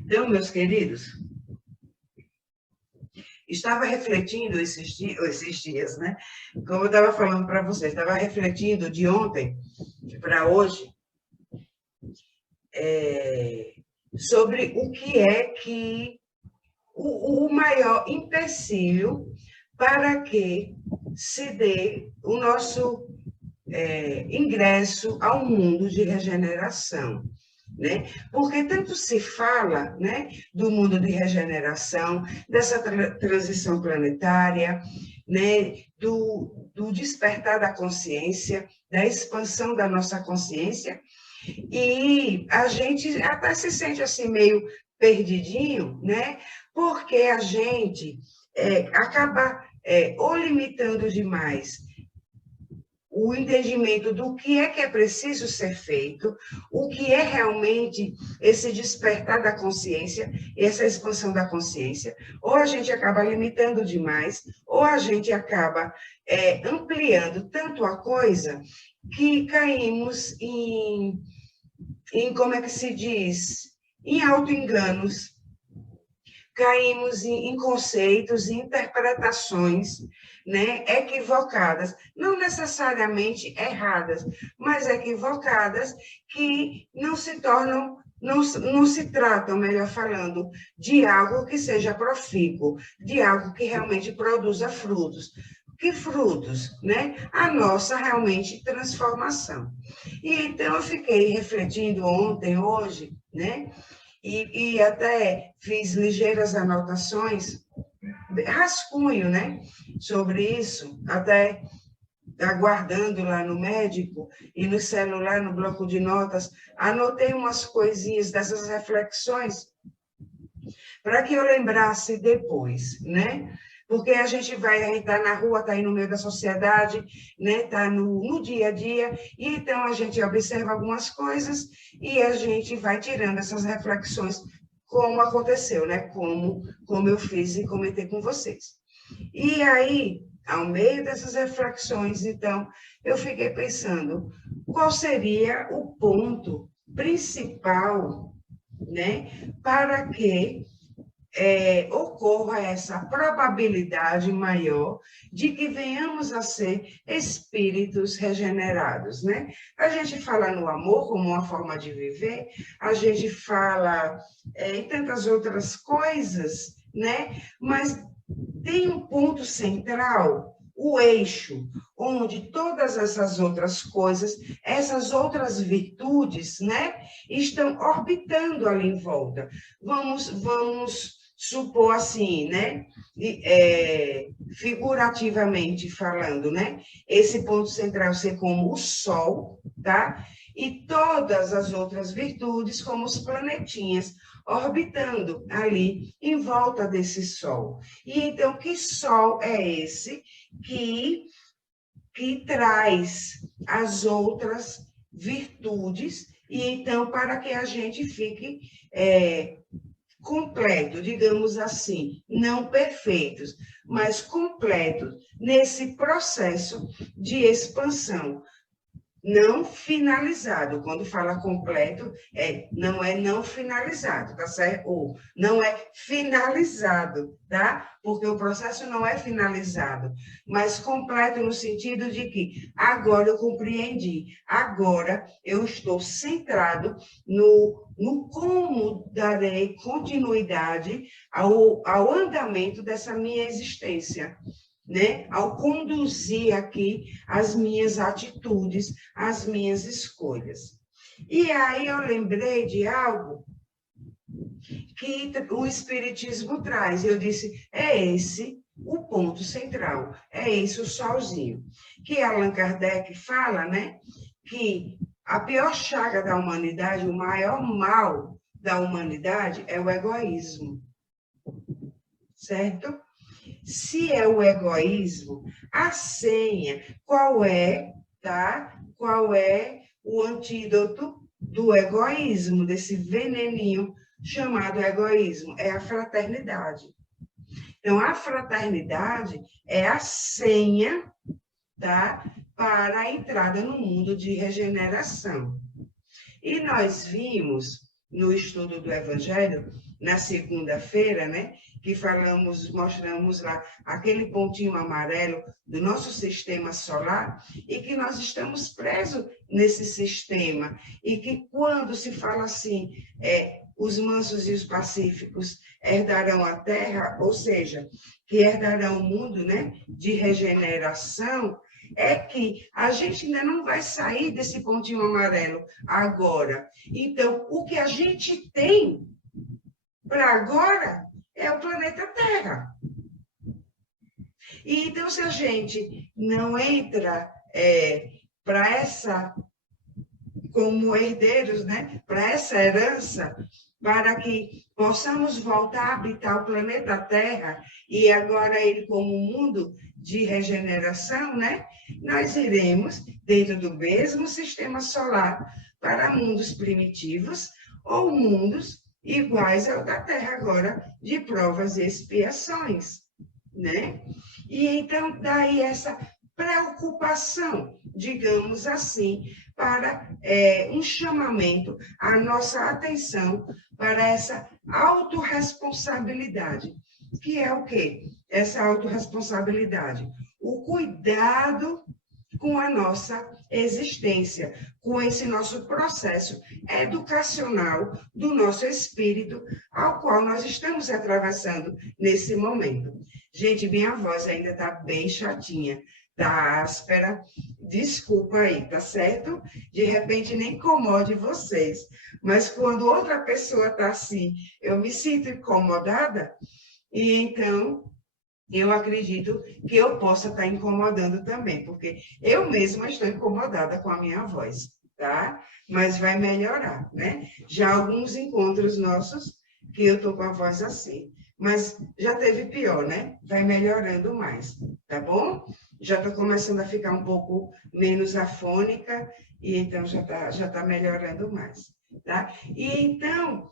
Então, meus queridos, estava refletindo esses dias, né? Como eu estava falando para vocês, estava refletindo de ontem para hoje sobre o que é que o maior empecilho para que se dê o nosso ingresso ao mundo de regeneração. Né? Porque tanto se fala, né, do mundo de regeneração, dessa transição planetária, né, do despertar da consciência, da expansão da nossa consciência, e a gente até se sente assim meio perdidinho, né? Porque a gente acaba ou limitando demais o entendimento do que é preciso ser feito, o que é realmente esse despertar da consciência, essa expansão da consciência, ou a gente acaba limitando demais, ou a gente acaba ampliando tanto a coisa que caímos em como é que se diz, em auto-enganos, caímos em conceitos e interpretações, né, equivocadas, não necessariamente erradas, mas equivocadas, que não se tornam, não se tratam, melhor falando, de algo que seja profícuo, de algo que realmente produza frutos. Que frutos, né? A nossa realmente transformação. E então eu fiquei refletindo ontem, hoje, né? E até fiz ligeiras anotações, rascunho, né, sobre isso, até aguardando lá no médico e no celular, no bloco de notas, anotei umas coisinhas dessas reflexões para que eu lembrasse depois, né? Porque a gente está na rua, está aí no meio da sociedade, né? Está no dia a dia, e então a gente observa algumas coisas e a gente vai tirando essas reflexões, como aconteceu, né? Como eu fiz e comentei com vocês. E aí, ao meio dessas reflexões, então, eu fiquei pensando, qual seria o ponto principal, né? Para que ocorra essa probabilidade maior de que venhamos a ser espíritos regenerados, né? A gente fala no amor como uma forma de viver, a gente fala em tantas outras coisas, né? Mas tem um ponto central, o eixo, onde todas essas outras coisas, essas outras virtudes, né, estão orbitando ali em volta. Vamos supor assim, né, figurativamente falando, né, esse ponto central ser como o Sol, tá? E todas as outras virtudes como os planetinhas, orbitando ali em volta desse Sol. E então, que Sol é esse que traz as outras virtudes? E então, para que a gente fique completo, digamos assim, não perfeitos, mas completos nesse processo de expansão. Não finalizado. Quando fala completo, não é não finalizado, tá certo? Ou não é finalizado, tá? Porque o processo não é finalizado, mas completo no sentido de que agora eu compreendi, agora eu estou centrado no como darei continuidade ao andamento dessa minha existência. Né? Ao conduzir aqui as minhas atitudes, as minhas escolhas. E aí eu lembrei de algo que o Espiritismo traz. Eu disse, é esse o ponto central, é esse o solzinho. Que Allan Kardec fala, né, que a pior chaga da humanidade, o maior mal da humanidade é o egoísmo. Certo? Se é o egoísmo, a senha, qual é, tá? Qual é o antídoto do egoísmo, desse veneninho chamado egoísmo? É a fraternidade. Então, a fraternidade é a senha, tá? Para a entrada no mundo de regeneração. E nós vimos, no estudo do Evangelho, na segunda-feira, né, que mostramos lá aquele pontinho amarelo do nosso sistema solar e que nós estamos presos nesse sistema e que quando se fala assim, os mansos e os pacíficos herdarão a terra, ou seja, que herdarão o mundo, né, de regeneração, é que a gente ainda não vai sair desse pontinho amarelo agora. Então, o que a gente tem para agora é o planeta Terra. E então, se a gente não entra para essa, como herdeiros, né, para essa herança, para que possamos voltar a habitar o planeta Terra, e agora ele como um mundo de regeneração, né, nós iremos dentro do mesmo sistema solar para mundos primitivos ou mundos iguais ao da Terra agora, de provas e expiações, né? E então, daí essa preocupação, digamos assim, para um chamamento à nossa atenção para essa autorresponsabilidade. Que é o quê? Essa autorresponsabilidade. O cuidado com a nossa existência, com esse nosso processo educacional do nosso espírito, ao qual nós estamos atravessando nesse momento. Gente, minha voz ainda está bem chatinha, tá áspera, desculpa aí, tá certo? De repente nem incomode vocês, mas quando outra pessoa está assim, eu me sinto incomodada, e então eu acredito que eu possa estar incomodando também, porque eu mesma estou incomodada com a minha voz, tá? Mas vai melhorar, né? Já alguns encontros nossos que eu estou com a voz assim, mas já teve pior, né? Vai melhorando mais, tá bom? Já estou começando a ficar um pouco menos afônica, e então já tá melhorando mais, tá? E então,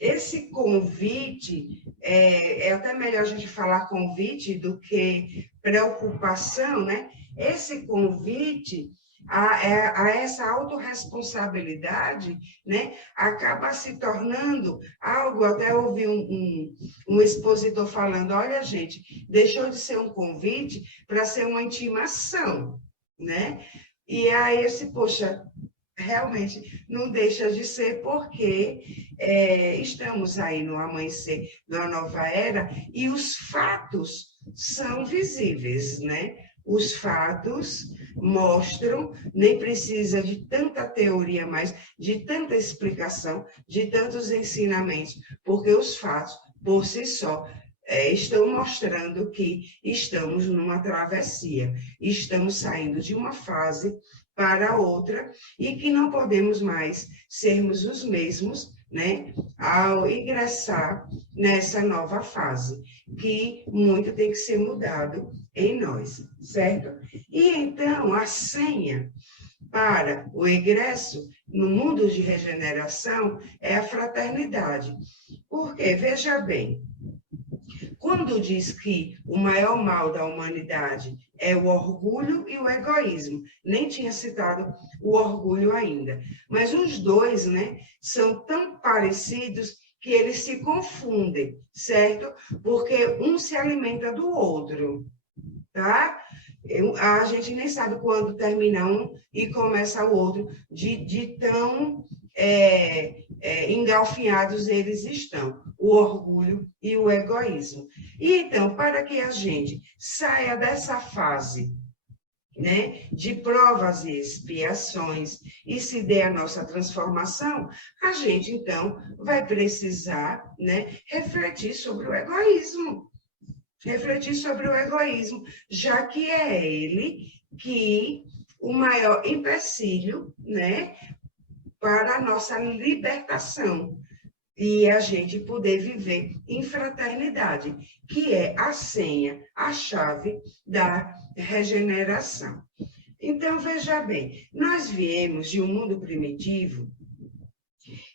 esse convite, é até melhor a gente falar convite do que preocupação, né? Esse convite a essa autorresponsabilidade, né? Acaba se tornando algo, até ouvi um expositor falando, olha, gente, deixou de ser um convite para ser uma intimação, né? E aí, poxa, realmente não deixa de ser, porque estamos aí no amanhecer de uma nova era e os fatos são visíveis, né? Os fatos mostram, nem precisa de tanta teoria mais, de tanta explicação, de tantos ensinamentos, porque os fatos, por si só, estão mostrando que estamos numa travessia, estamos saindo de uma fase para outra, e que não podemos mais sermos os mesmos, né, ao ingressar nessa nova fase, que muito tem que ser mudado em nós, certo? E então, a senha para o ingresso no mundo de regeneração é a fraternidade. Porque, veja bem, quando diz que o maior mal da humanidade é o orgulho e o egoísmo, nem tinha citado o orgulho ainda, mas os dois, né, são tão parecidos que eles se confundem, certo? Porque um se alimenta do outro, tá? A gente nem sabe quando termina um e começa o outro, de tão engalfinhados eles estão, o orgulho e o egoísmo. E então, para que a gente saia dessa fase, né, de provas e expiações e se dê a nossa transformação, a gente, então, vai precisar, né, refletir sobre o egoísmo. Refletir sobre o egoísmo, já que é ele que o maior empecilho, né, para a nossa libertação e a gente poder viver em fraternidade, que é a senha, a chave da regeneração. Então, veja bem, nós viemos de um mundo primitivo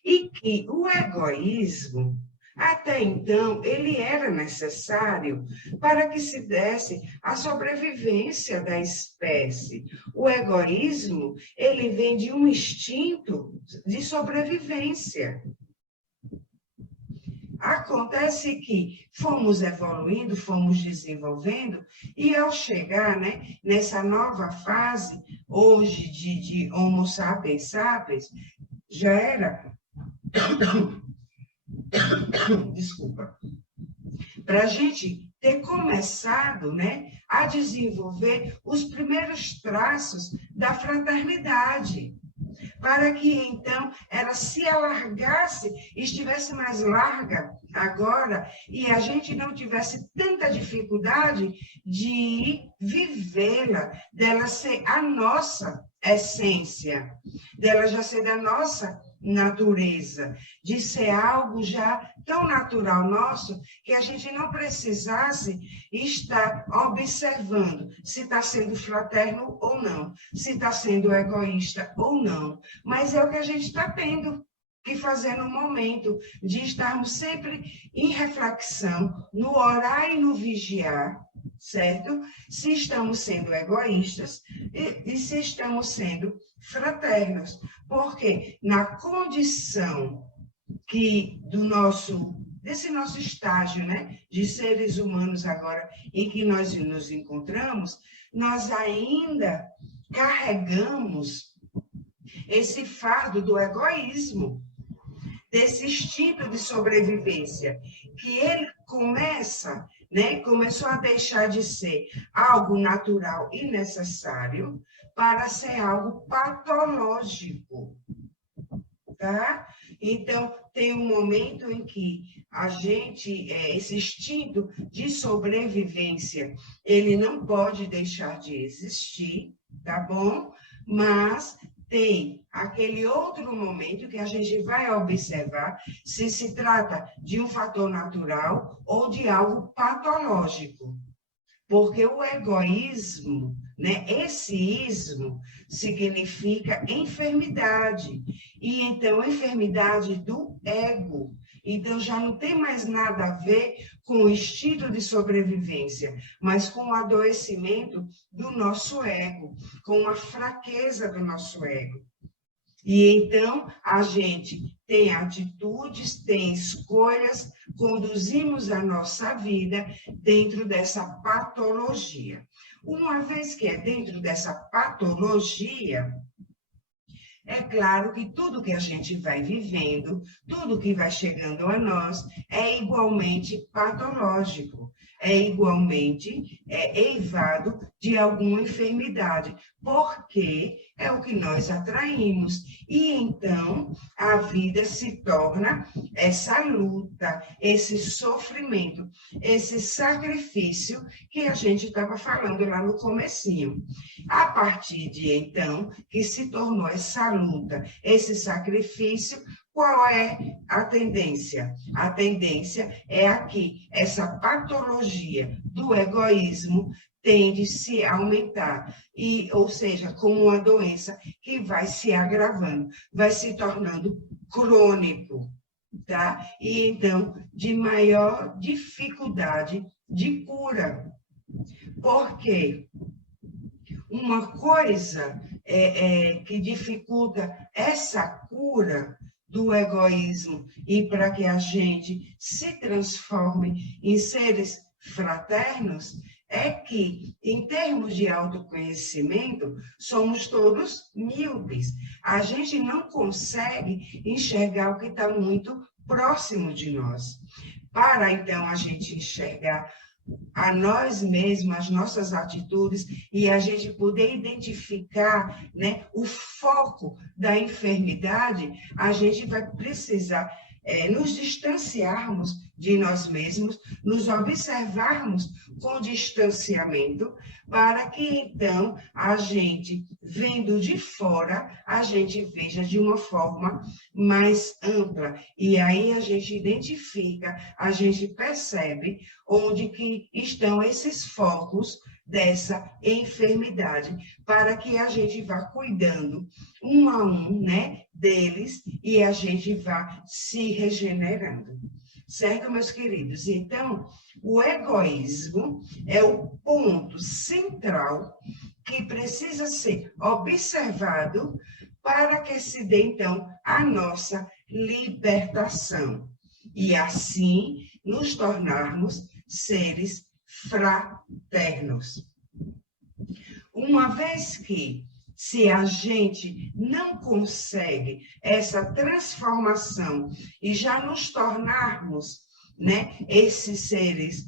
e que o egoísmo, Até então, ele era necessário para que se desse a sobrevivência da espécie. O egoísmo, ele vem de um instinto de sobrevivência. Acontece que fomos evoluindo, fomos desenvolvendo, e ao chegar, né, nessa nova fase, hoje de Homo sapiens sapiens, já era, desculpa, para a gente ter começado, né, a desenvolver os primeiros traços da fraternidade, para que então ela se alargasse, estivesse mais larga agora, e a gente não tivesse tanta dificuldade de vivê-la, dela ser a nossa essência, dela já ser da nossa natureza, de ser algo já tão natural nosso, que a gente não precisasse estar observando se está sendo fraterno ou não, se está sendo egoísta ou não, mas é o que a gente está tendo que fazer no momento, de estarmos sempre em reflexão, no orar e no vigiar, certo? Se estamos sendo egoístas e se estamos sendo fraternos, porque na condição que desse nosso estágio, né, de seres humanos agora em que nós nos encontramos, nós ainda carregamos esse fardo do egoísmo, desse instinto de sobrevivência, que ele começou a deixar de ser algo natural e necessário para ser algo patológico, tá? Então, tem um momento em que a gente, esse instinto de sobrevivência, ele não pode deixar de existir, tá bom? Mas tem aquele outro momento que a gente vai observar se se trata de um fator natural ou de algo patológico. Porque o egoísmo, né, esse ismo, significa enfermidade. E então, enfermidade do ego. Então, já não tem mais nada a ver com o instinto de sobrevivência, mas com o adoecimento do nosso ego, com a fraqueza do nosso ego. E então, a gente tem atitudes, tem escolhas, conduzimos a nossa vida dentro dessa patologia. Uma vez que é dentro dessa patologia, é claro que tudo que a gente vai vivendo, tudo que vai chegando a nós, é igualmente patológico, é igualmente eivado de alguma enfermidade, porque é o que nós atraímos. E então a vida se torna essa luta, esse sofrimento, esse sacrifício que a gente estava falando lá no comecinho. A partir de então, que se tornou essa luta, esse sacrifício, qual é a tendência? A tendência é aqui, essa patologia do egoísmo tende a se aumentar, ou seja, como uma doença que vai se agravando, vai se tornando crônico, tá? E então, de maior dificuldade de cura. Por quê? Uma coisa que dificulta essa cura do egoísmo e para que a gente se transforme em seres fraternos é que, em termos de autoconhecimento, somos todos míopes. A gente não consegue enxergar o que está muito próximo de nós. Para, então, a gente enxergar a nós mesmos, as nossas atitudes, e a gente poder identificar, né, o foco da enfermidade, a gente vai precisar nos distanciarmos de nós mesmos, nos observarmos com distanciamento, para que então a gente, vendo de fora, a gente veja de uma forma mais ampla. E aí a gente identifica, a gente percebe onde que estão esses focos dessa enfermidade, para que a gente vá cuidando um a um, né, deles, e a gente vá se regenerando. certo, meus queridos? Então, o egoísmo é o ponto central que precisa ser observado para que se dê, então, a nossa libertação. E assim nos tornarmos seres fraternos. Uma vez que, se a gente não consegue essa transformação e já nos tornarmos, né, esses seres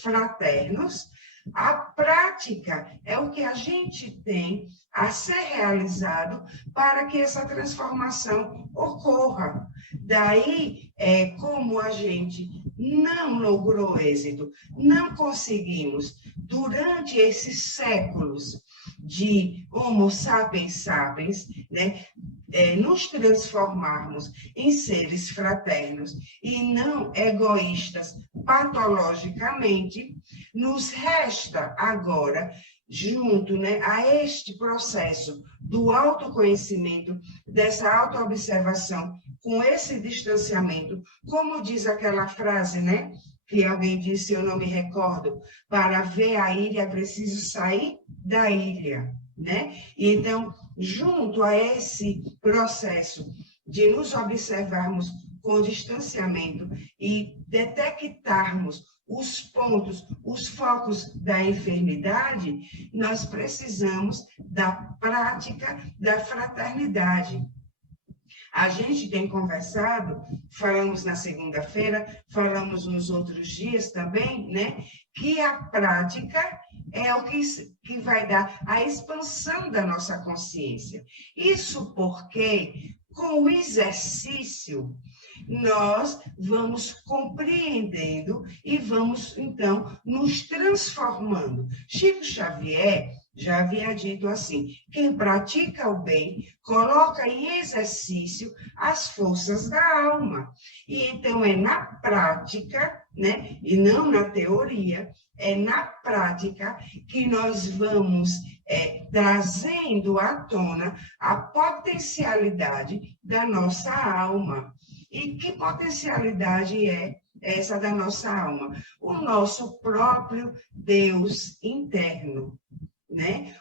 fraternos, a prática é o que a gente tem a ser realizado para que essa transformação ocorra. Daí, como a gente não logrou êxito, não conseguimos, durante esses séculos de Homo sapiens sapiens, né, nos transformarmos em seres fraternos e não egoístas patologicamente, nos resta agora, junto, né, a este processo do autoconhecimento, dessa autoobservação, com esse distanciamento, como diz aquela frase, né, que alguém disse, eu não me recordo, para ver a ilha é preciso sair da ilha, né? E então, junto a esse processo de nos observarmos com distanciamento e detectarmos os pontos, os focos da enfermidade, nós precisamos da prática da fraternidade. A gente tem conversado, falamos na segunda-feira, falamos nos outros dias também, né? Que a prática é o que vai dar a expansão da nossa consciência. Isso porque, com o exercício, nós vamos compreendendo e vamos, então, nos transformando. Chico Xavier já havia dito assim, quem pratica o bem, coloca em exercício as forças da alma. E então é na prática, né, e não na teoria, é na prática que nós vamos trazendo à tona a potencialidade da nossa alma. E que potencialidade é essa da nossa alma? O nosso próprio Deus interno. Né?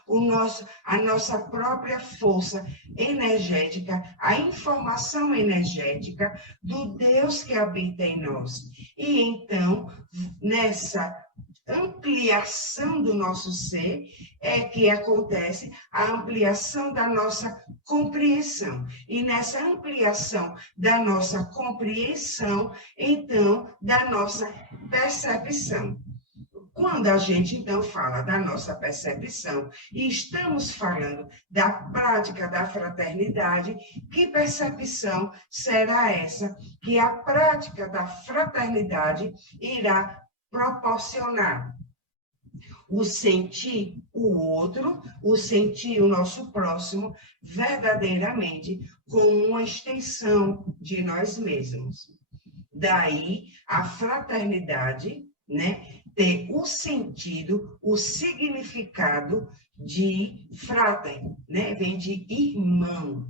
A nossa própria força energética, a informação energética do Deus que habita em nós. E então, nessa ampliação do nosso ser, é que acontece a ampliação da nossa compreensão. E nessa ampliação da nossa compreensão, então, da nossa percepção. Quando a gente, então, fala da nossa percepção e estamos falando da prática da fraternidade, que percepção será essa que a prática da fraternidade irá proporcionar? O sentir o outro, o sentir o nosso próximo verdadeiramente como uma extensão de nós mesmos. Daí, a fraternidade, né, ter o sentido, o significado de frater, né? Vem de irmão.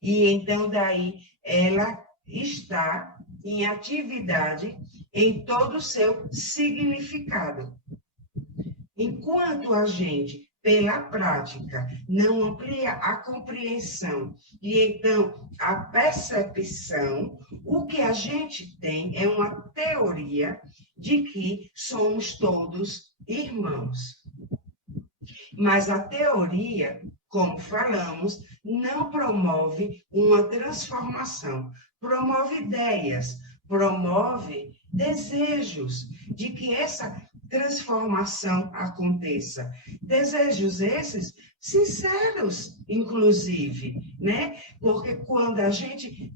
E então, daí, ela está em atividade em todo o seu significado. Enquanto a gente, pela prática, não amplia a compreensão e então a percepção, o que a gente tem é uma teoria de que somos todos irmãos. Mas a teoria, como falamos, não promove uma transformação, promove ideias, promove desejos de que essa transformação aconteça. Desejos esses sinceros, inclusive, né? Porque quando a gente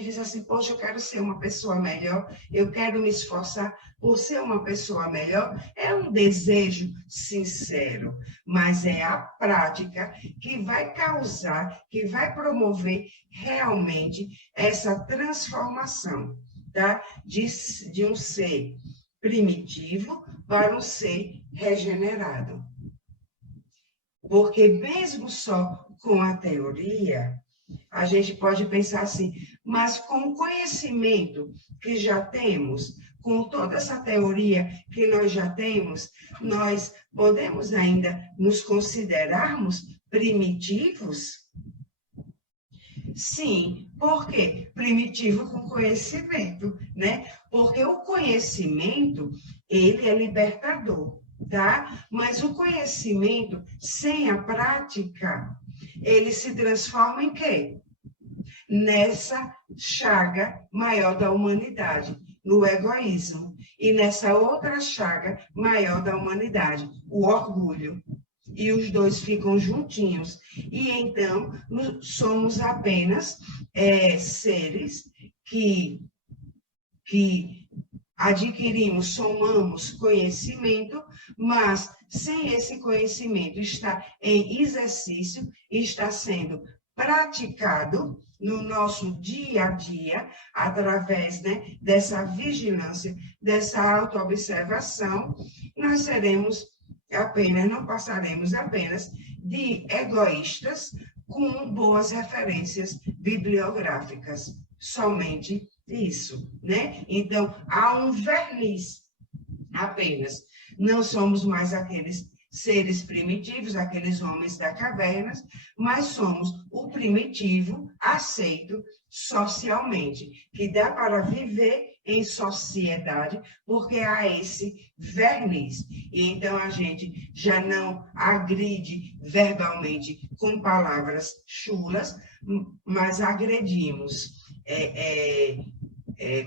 diz assim, poxa, eu quero ser uma pessoa melhor, eu quero me esforçar por ser uma pessoa melhor, é um desejo sincero, mas é a prática que vai causar, que vai promover realmente essa transformação, tá? De um ser primitivo para um ser regenerado. Porque mesmo só com a teoria, a gente pode pensar assim, mas com o conhecimento que já temos, com toda essa teoria que nós já temos, nós podemos ainda nos considerarmos primitivos? Sim, por quê? Primitivo com conhecimento, né? Porque o conhecimento, ele é libertador, tá? Mas o conhecimento sem a prática, ele se transforma em quê? Nessa chaga maior da humanidade, no egoísmo, e nessa outra chaga maior da humanidade, o orgulho. E os dois ficam juntinhos. E então, somos apenas seres que adquirimos, somamos conhecimento, mas sem esse conhecimento estar em exercício, está sendo praticado no nosso dia a dia, através, né, dessa vigilância, dessa autoobservação, nós seremos apenas, não passaremos apenas de egoístas com boas referências bibliográficas, somente isso, né? Então, há um verniz apenas. Não somos mais aqueles seres primitivos, aqueles homens da caverna, mas somos o primitivo aceito socialmente, que dá para viver em sociedade, porque há esse verniz. E então a gente já não agride verbalmente com palavras chulas, mas agredimos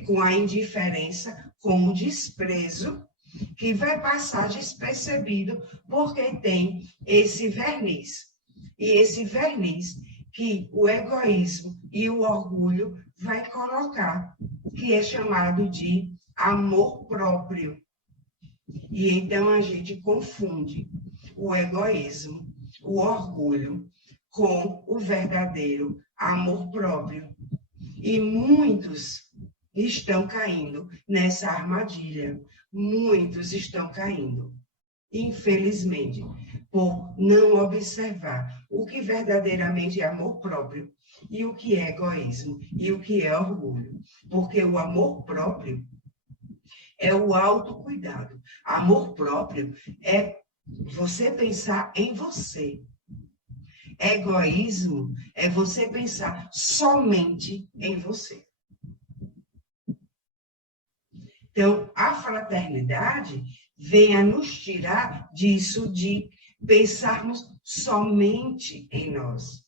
com a indiferença, com o desprezo, que vai passar despercebido, porque tem esse verniz. E esse verniz que o egoísmo e o orgulho vai colocar, que é chamado de amor próprio. E então a gente confunde o egoísmo, o orgulho, com o verdadeiro amor próprio. E muitos estão caindo nessa armadilha. Muitos estão caindo, infelizmente, por não observar o que verdadeiramente é amor próprio e o que é egoísmo e o que é orgulho. Porque o amor próprio é o autocuidado. Amor próprio é você pensar em você. Egoísmo é você pensar somente em você. Então, a fraternidade vem a nos tirar disso de pensarmos somente em nós.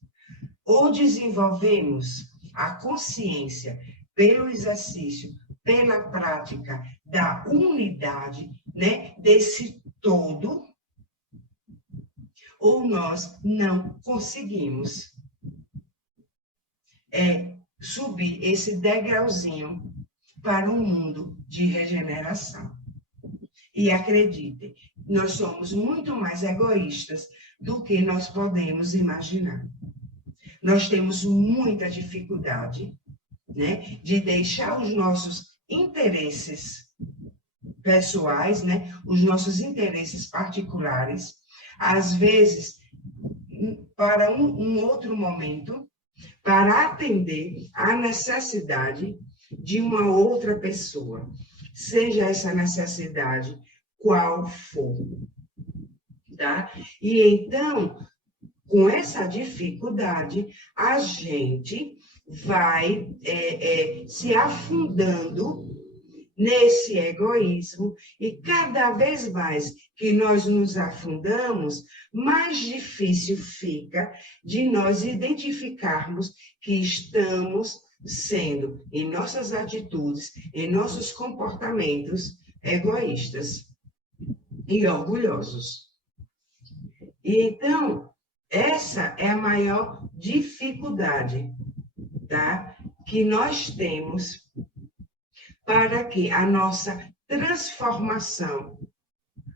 Ou desenvolvemos a consciência pelo exercício, pela prática da unidade, né, desse todo, ou nós não conseguimos subir esse degrauzinho para um mundo de regeneração. E acreditem, nós somos muito mais egoístas do que nós podemos imaginar. Nós temos muita dificuldade, né, de deixar os nossos interesses pessoais, né, os nossos interesses particulares, às vezes, para um outro momento, para atender à necessidade de uma outra pessoa, seja essa necessidade qual for, tá? E então, com essa dificuldade, a gente vai se afundando nesse egoísmo, e cada vez mais que nós nos afundamos, mais difícil fica de nós identificarmos que estamos sendo, em nossas atitudes, em nossos comportamentos, egoístas e orgulhosos. E então, essa é a maior dificuldade, tá? Que nós temos para que a nossa transformação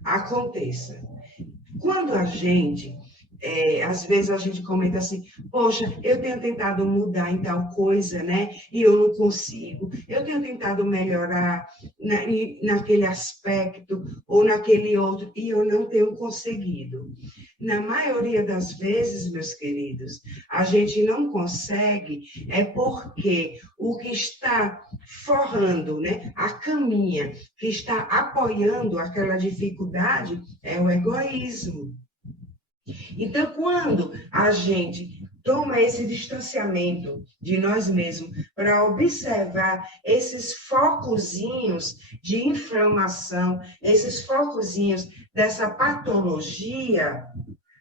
aconteça. Quando a gente, às vezes a gente comenta assim, poxa, eu tenho tentado mudar em tal coisa, né? E eu não consigo. Eu tenho tentado melhorar naquele aspecto ou naquele outro, e eu não tenho conseguido. na maioria das vezes, meus queridos, a gente não consegue, é porque o que está forrando, né, a caminha, que está apoiando aquela dificuldade, é o egoísmo. Então, quando a gente toma esse distanciamento de nós mesmos para observar esses focozinhos de inflamação, esses focozinhos dessa patologia,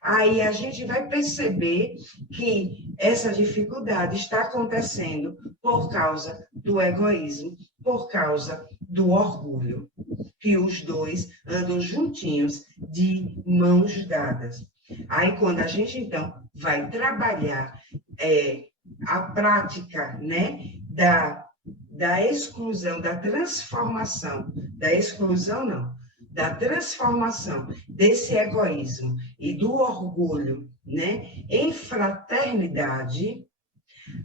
aí a gente vai perceber que essa dificuldade está acontecendo por causa do egoísmo, por causa do orgulho, que os dois andam juntinhos, de mãos dadas. Aí, quando a gente, então, vai trabalhar a prática, né, da exclusão, da transformação, da exclusão não, da transformação desse egoísmo e do orgulho, né, em fraternidade,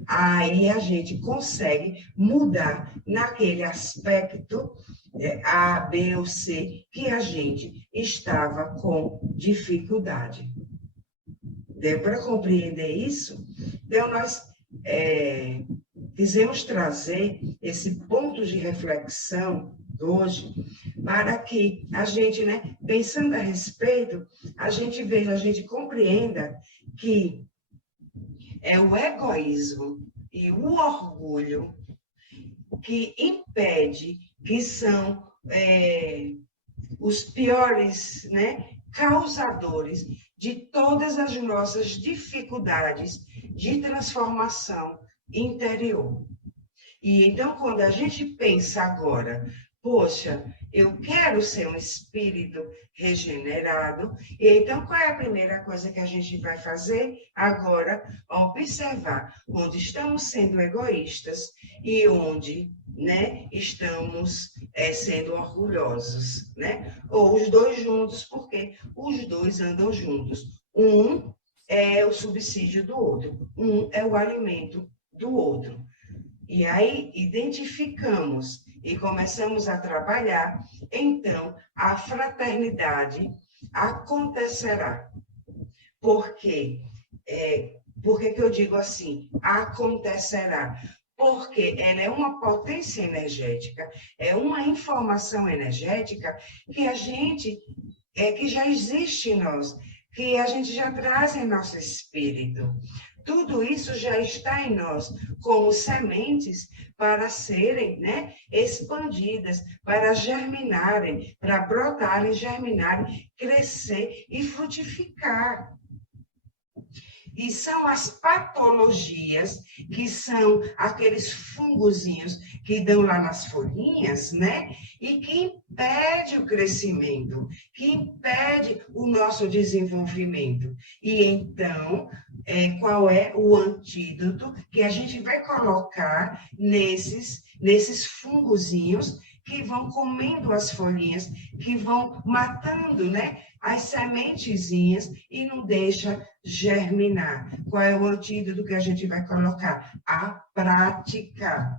aí a gente consegue mudar naquele aspecto A, B ou C que a gente estava com dificuldade. Deu para compreender isso? Então, nós quisemos trazer esse ponto de reflexão hoje para que a gente, né, pensando a respeito, a gente veja, a gente compreenda que é o egoísmo e o orgulho que impede, que são os piores, né, causadores de todas as nossas dificuldades de transformação interior. E então, quando a gente pensa agora, poxa, eu quero ser um espírito regenerado, e então qual é a primeira coisa que a gente vai fazer? Agora, observar onde estamos sendo egoístas e onde, né, estamos sendo orgulhosos, né? Ou os dois juntos, porque os dois andam juntos. Um é o subsídio do outro, um é o alimento do outro. E aí identificamos e começamos a trabalhar, então a fraternidade acontecerá. Por quê? Por que eu digo assim? Acontecerá. Porque ela é uma potência energética, é uma informação energética que a gente, que já existe em nós, que a gente já traz em nosso espírito. Tudo isso já está em nós, como sementes para serem, né, expandidas, para germinarem, para brotarem, germinarem, crescer e frutificar. E são as patologias, que são aqueles fungozinhos que dão lá nas folhinhas, né? E que impede o crescimento, que impede o nosso desenvolvimento. E então, qual é o antídoto que a gente vai colocar nesses fungozinhos que vão comendo as folhinhas, que vão matando, né, as sementezinhas e não deixa germinar. Qual é o antídoto que a gente vai colocar? A prática.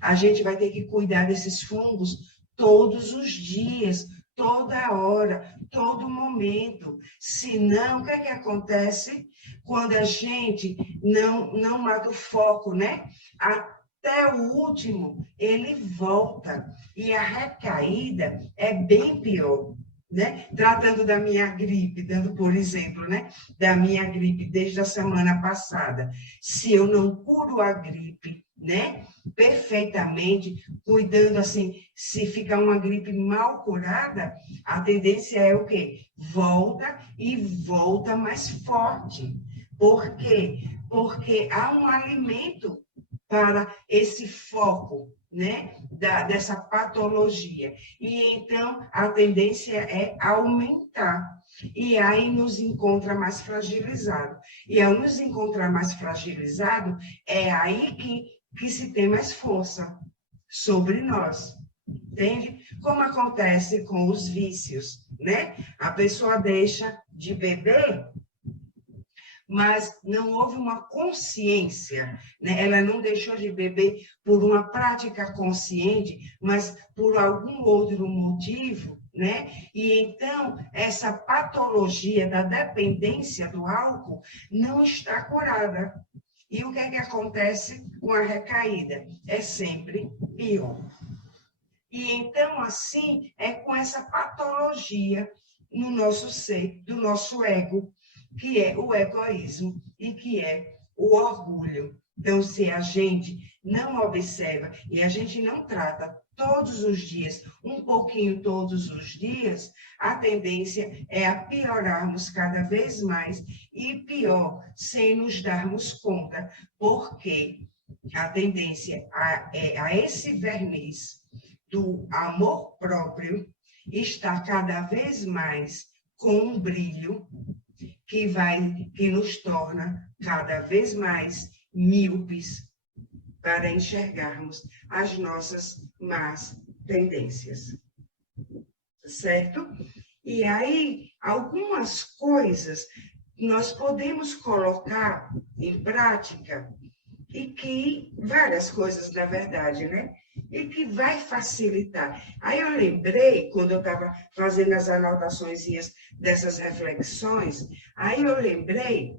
A gente vai ter que cuidar desses fungos todos os dias, toda hora, todo momento. Senão, o que é que acontece quando a gente não mata o foco, né? Até o último, ele volta. E a recaída é bem pior, né? Tratando da minha gripe, dando por exemplo, né? Da minha gripe desde a semana passada. Se eu não curo a gripe, né? Perfeitamente, cuidando assim, se ficar uma gripe mal curada, a tendência é o quê? Volta e volta mais forte. Por quê? Porque há um alimento para esse foco, né, dessa patologia. E então a tendência é aumentar. E aí nos encontra mais fragilizado. E ao nos encontrar mais fragilizado, é aí que se tem mais força sobre nós. Entende? Como acontece com os vícios, né? A pessoa deixa de beber, mas não houve uma consciência, né? Ela não deixou de beber por uma prática consciente, mas por algum outro motivo, né? E então, essa patologia da dependência do álcool não está curada. E o que é que acontece com a recaída? É sempre pior. E então, assim, é com essa patologia no nosso ser, do nosso ego, que é o egoísmo e que é o orgulho. Então, se a gente não observa e a gente não trata todos os dias, um pouquinho todos os dias, a tendência é a piorarmos cada vez mais e pior, sem nos darmos conta, porque a tendência a esse verniz do amor próprio está cada vez mais com um brilho que nos torna cada vez mais míopes para enxergarmos as nossas más tendências. Certo? E aí, algumas coisas nós podemos colocar em prática e que, várias coisas, na verdade, né? E que vai facilitar. Aí eu lembrei, quando eu estava fazendo as anotações dessas reflexões, aí eu lembrei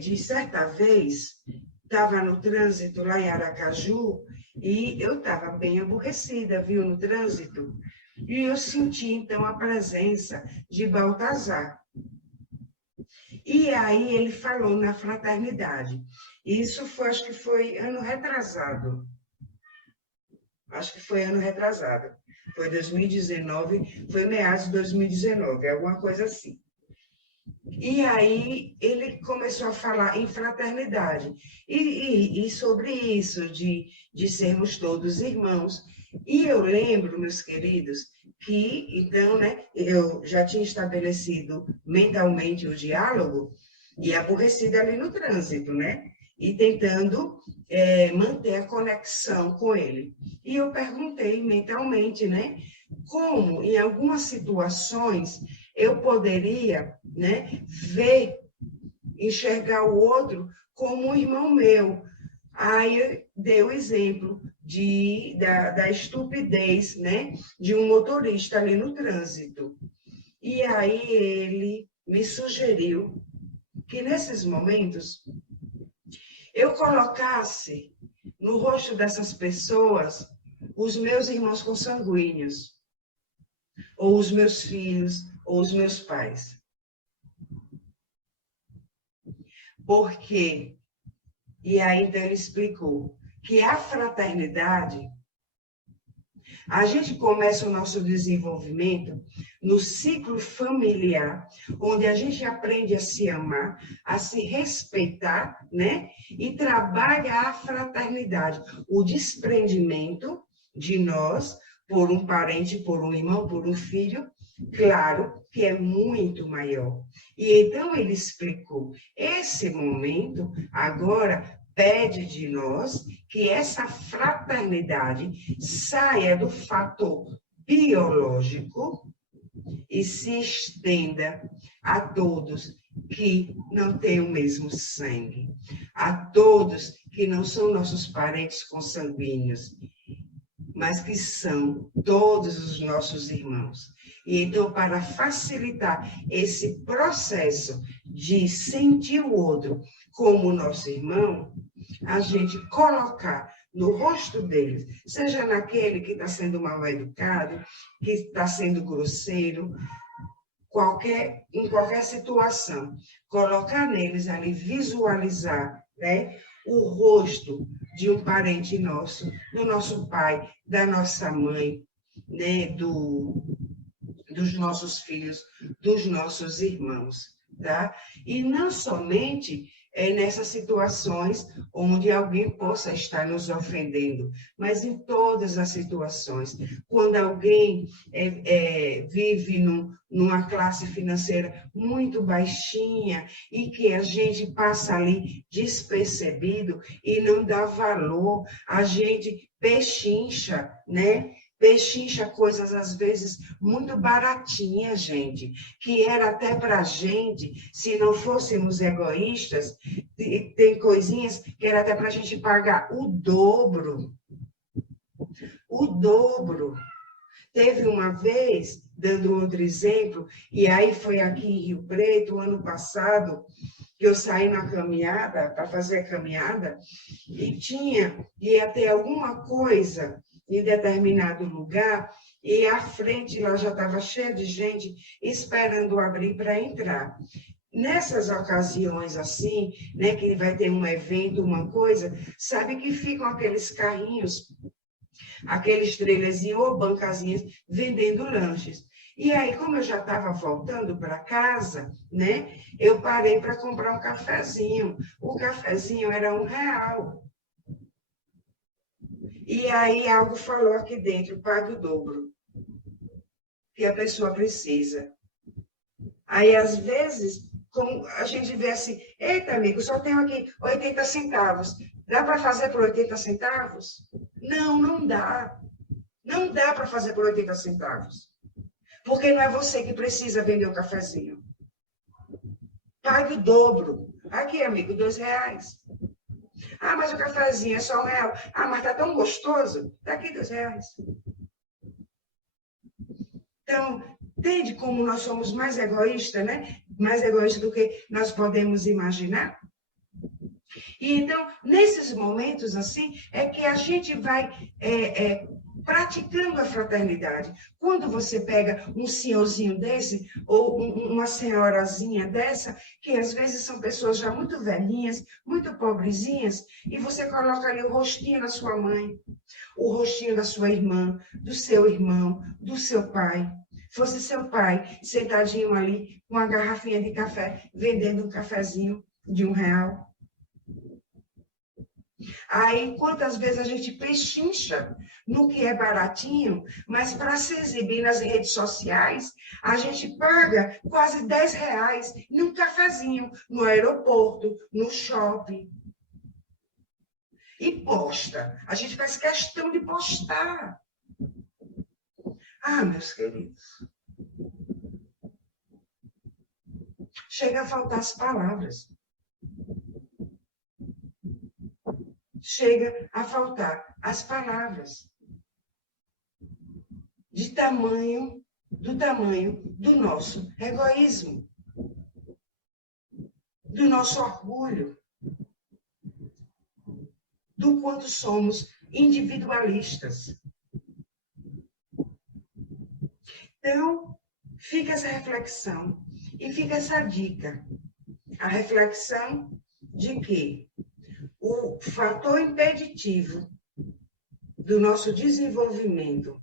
de certa vez, estava no trânsito lá em Aracaju, e eu estava bem aborrecida, viu, no trânsito, e eu senti, então, a presença de Baltazar. E aí ele falou na fraternidade. Isso foi, acho que foi ano retrasado. Foi 2019, foi meados de 2019, alguma coisa assim. E aí ele começou a falar em fraternidade e sobre isso, de sermos todos irmãos. E eu lembro, meus queridos, que, então, né, eu já tinha estabelecido mentalmente o diálogo e aborrecida ali no trânsito, né? E tentando manter a conexão com ele. E eu perguntei mentalmente, né, como, em algumas situações, eu poderia, né, enxergar o outro como um irmão meu. Aí deu o exemplo da estupidez, né, de um motorista ali no trânsito. E aí ele me sugeriu que nesses momentos eu colocasse no rosto dessas pessoas os meus irmãos consanguíneos, ou os meus filhos, ou os meus pais. Por quê? E aí então ele explicou que a fraternidade, a gente começa o nosso desenvolvimento no ciclo familiar, onde a gente aprende a se amar, a se respeitar, né? E trabalha a fraternidade, o desprendimento de nós por um parente, por um irmão, por um filho, claro que é muito maior. E então ele explicou, esse momento agora pede de nós que essa fraternidade saia do fator biológico e se estenda a todos que não têm o mesmo sangue, a todos que não são nossos parentes consanguíneos, mas que são todos os nossos irmãos. E então, para facilitar esse processo de sentir o outro como nosso irmão, a gente colocar no rosto deles, seja naquele que está sendo mal educado, que está sendo grosseiro, em qualquer situação, colocar neles ali, visualizar, né, o rosto de um parente nosso, do nosso pai, da nossa mãe, né, dos nossos filhos, dos nossos irmãos, tá? E não somente nessas situações onde alguém possa estar nos ofendendo, mas em todas as situações. Quando alguém vive numa classe financeira muito baixinha e que a gente passa ali despercebido e não dá valor, a gente pechincha, né? Pechincha coisas, às vezes, muito baratinhas, gente, que era até para a gente, se não fôssemos egoístas, tem coisinhas que era até para a gente pagar o dobro. O dobro. Teve uma vez, dando outro exemplo, e aí foi aqui em Rio Preto, ano passado, que eu saí na caminhada, para fazer a caminhada, e ia ter alguma coisa em determinado lugar, e a frente lá já estava cheia de gente esperando abrir para entrar. Nessas ocasiões assim, né, que vai ter um evento, uma coisa, sabe que ficam aqueles carrinhos, aqueles trailerzinhos ou bancazinhas vendendo lanches. E aí, como eu já estava voltando para casa, né, eu parei para comprar um cafezinho. O cafezinho era R$1. E aí algo falou aqui dentro, pague o dobro, que a pessoa precisa. Aí, às vezes, como a gente vê assim, eita, amigo, só tenho aqui 80 centavos. Dá para fazer por 80 centavos? Não, não dá. Não dá para fazer por 80 centavos. Porque não é você que precisa vender o cafezinho. Pague o dobro. Aqui, amigo, R$2. Ah, mas o cafezinho é só R$1. Ah, mas tá tão gostoso. Tá aqui R$2. Então, entende como nós somos mais egoístas, né? Mais egoístas do que nós podemos imaginar? E então, nesses momentos assim, é que a gente vai praticando a fraternidade. Quando você pega um senhorzinho desse, ou uma senhorazinha dessa, que às vezes são pessoas já muito velhinhas, muito pobrezinhas, e você coloca ali o rostinho da sua mãe, o rostinho da sua irmã, do seu irmão, do seu pai. Fosse seu pai sentadinho ali com uma garrafinha de café, vendendo um cafezinho de R$1. Aí, quantas vezes a gente pechincha no que é baratinho, mas para se exibir nas redes sociais, a gente paga quase R$10 num cafezinho, no aeroporto, no shopping. E posta. A gente faz questão de postar. Ah, meus queridos. Chega a faltar as palavras. Chega a faltar as palavras. Do tamanho do nosso egoísmo, do nosso orgulho, do quanto somos individualistas. Então, fica essa reflexão e fica essa dica. A reflexão de que o fator impeditivo do nosso desenvolvimento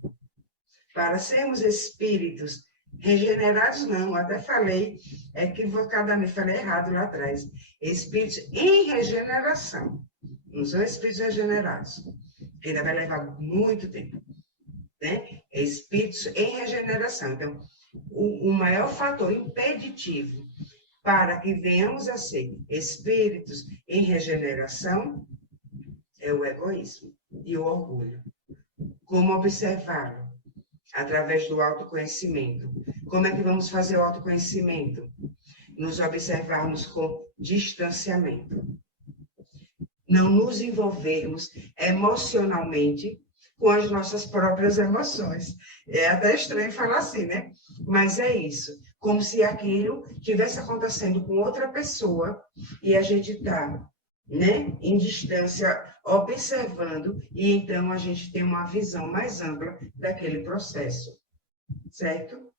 para sermos espíritos regenerados, não, até falei, equivocadamente, falei errado lá atrás, espíritos em regeneração, não são espíritos regenerados, que ainda vai levar muito tempo, né? Espíritos em regeneração. Então, o maior fator impeditivo para que venhamos a ser espíritos em regeneração é o egoísmo e o orgulho. Como observá-lo? Através do autoconhecimento. Como é que vamos fazer o autoconhecimento? Nos observarmos com distanciamento. Não nos envolvermos emocionalmente com as nossas próprias emoções. É até estranho falar assim, né? Mas é isso. Como se aquilo estivesse acontecendo com outra pessoa e a gente está, né, em distância, observando, e então a gente tem uma visão mais ampla daquele processo, certo?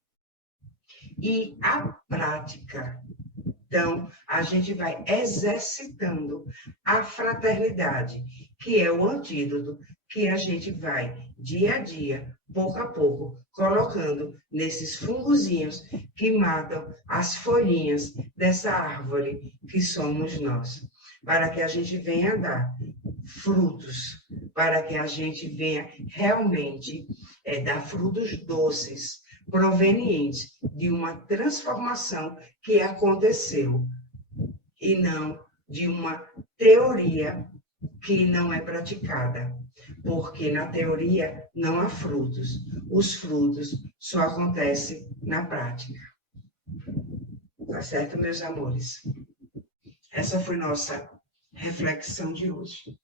E a prática. Então, a gente vai exercitando a fraternidade, que é o antídoto que a gente vai, dia a dia, pouco a pouco, colocando nesses fungozinhos que matam as folhinhas dessa árvore que somos nós, para que a gente venha dar frutos, para que a gente venha realmente dar frutos doces, provenientes de uma transformação que aconteceu, e não de uma teoria que não é praticada, porque na teoria não há frutos, os frutos só acontecem na prática. Tá certo, meus amores? Essa foi nossa reflexão de hoje.